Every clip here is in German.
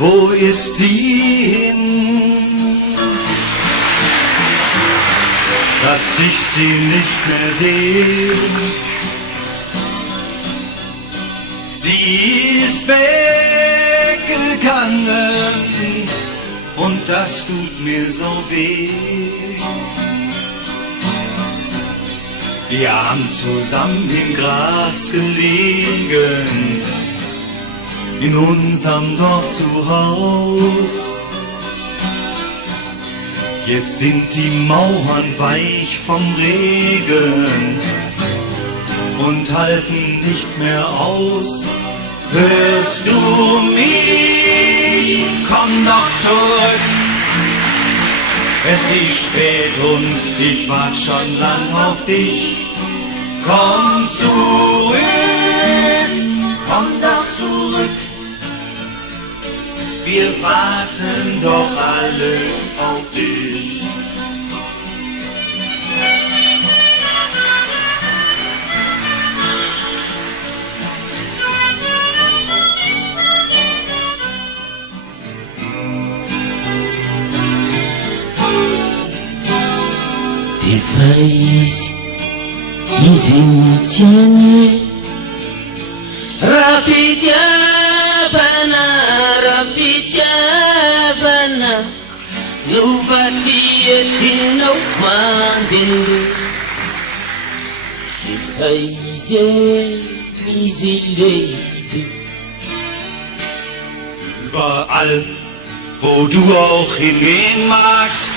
Wo ist sie hin, dass ich sie nicht mehr sehe? Sie ist weggegangen und das tut mir so weh. Wir haben zusammen im Gras gelegen, in unserem Dorf zu Haus. Jetzt sind die Mauern weich vom Regen und halten nichts mehr aus. Hörst du mich? Komm doch zurück. Es ist spät und ich wart schon lang auf dich. Komm zurück, komm doch zurück. Wir warten doch alle auf dich. Des feuilles qui tiennent Rafitiabana Nufatiyatin Wandin Des feuilles isolées. Überall, wo du auch hingehen magst,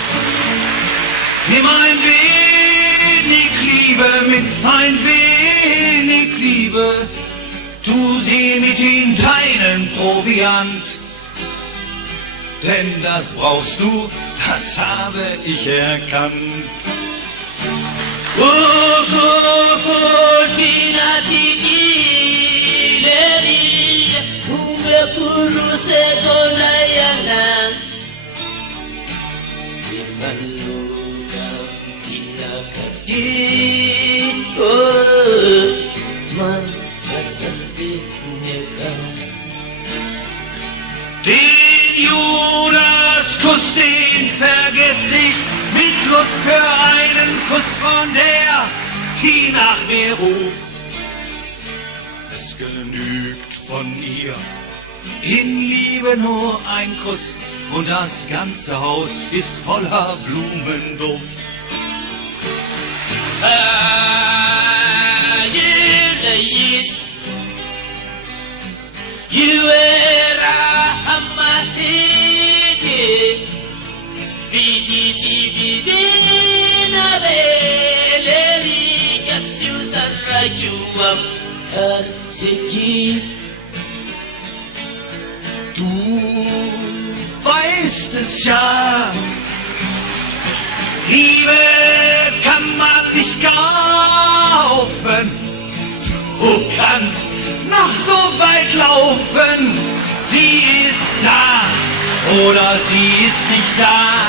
nimm ein wenig Liebe mit, ein wenig Liebe. Tu sie mit in deinen Proviant, denn das brauchst du, das habe ich erkannt. Den Judaskuss, den vergiss ich mit Lust für einen Kuss von der, die nach mir ruft. Es genügt von ihr, in Liebe nur ein Kuss und das ganze Haus ist voller Blumenduft. Du weißt es ja, Liebe kann man nicht kaufen. Du kannst noch so weit laufen, sie ist da oder sie ist nicht da.